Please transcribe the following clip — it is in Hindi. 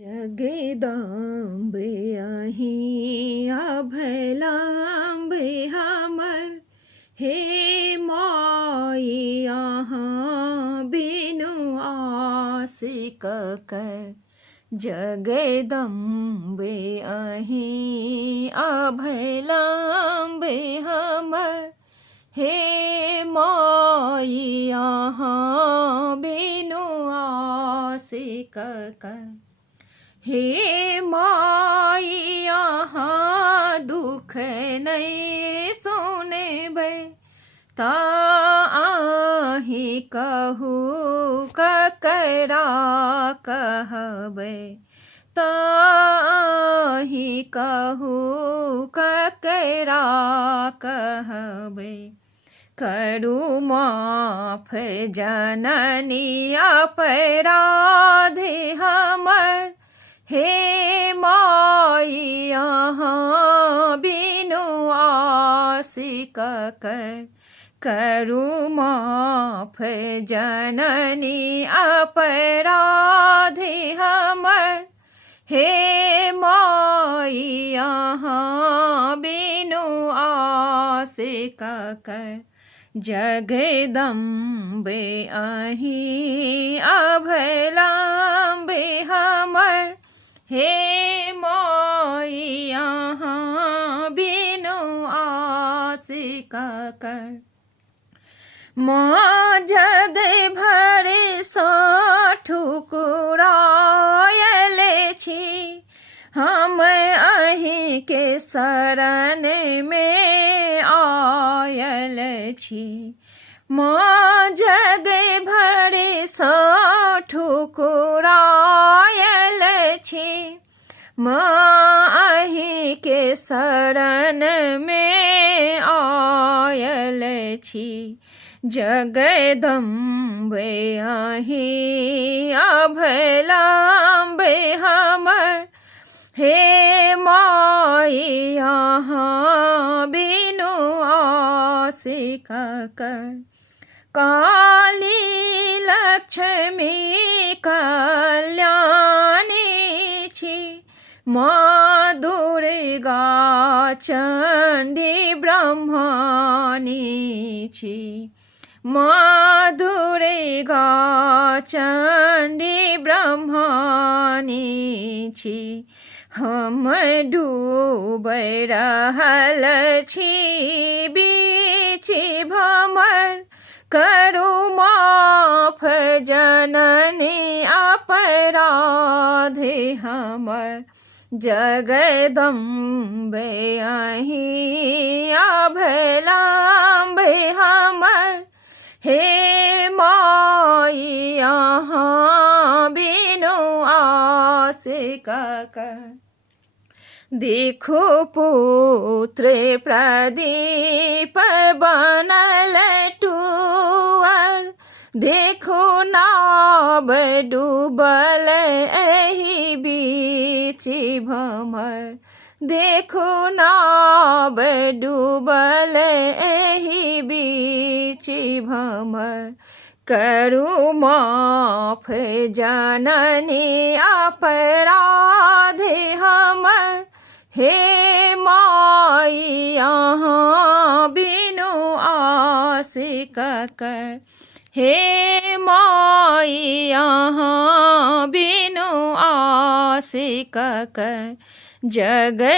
जगदम्बे अहिं अभयलम्बे हमर हे माई अहाँ बिनु आस ककर। जगदम्बे अहिं अभयलम्बे हमर हे माई अहाँ बिनु आस ककर। हे माई अहाँ दुख नहीं सुनबै ता अहि कहू ककरा कहबै ता अहि कहू ककरा कहबै। करू माफ जननी अपराध हमर हे माई अहाँ बिनु आस ककर। करू माफ जननी अपराध हमर हे माई अहाँ बिनु आस ककर। जगदम्बे अहिं अभयलम्बे हमर हे माई अहाँ बिनु आस ककर। माँ जग भर सँ ठुकरायल छी हम अहीं के शरण में आयल छी। माँ जग भर सँ ठुकरायल छी माँ अहीं के शरण में आयल छी। जगदम्बे अहिं अभयलम्बे हमर हे माई अहाँ बिनु आस ककर। काली लक्ष्मी कल्याणी छी माँ दुर्गा चण्डी ब्रह्मणी छी। माँ दुर्गा चण्डी ब्रह्मणी छी। हम डूबै रहल छी बीच भमर करू माफ जननी अपराध हमर। जगदम्बे अहिं अभयलम्बे हमर हे माई अहाँ बिनु आस ककर। देखो पुत्र प्रदीप बनल टूअर देखो नाव डूबल एहि बीच भमर। देखो नाव डूबल एहि बीच भमर। करू माफ जननी अपराध हमर हे माई अहाँ बिनु आस ककर। हे माई अहाँ बिनु आस ककर। जगदम्बे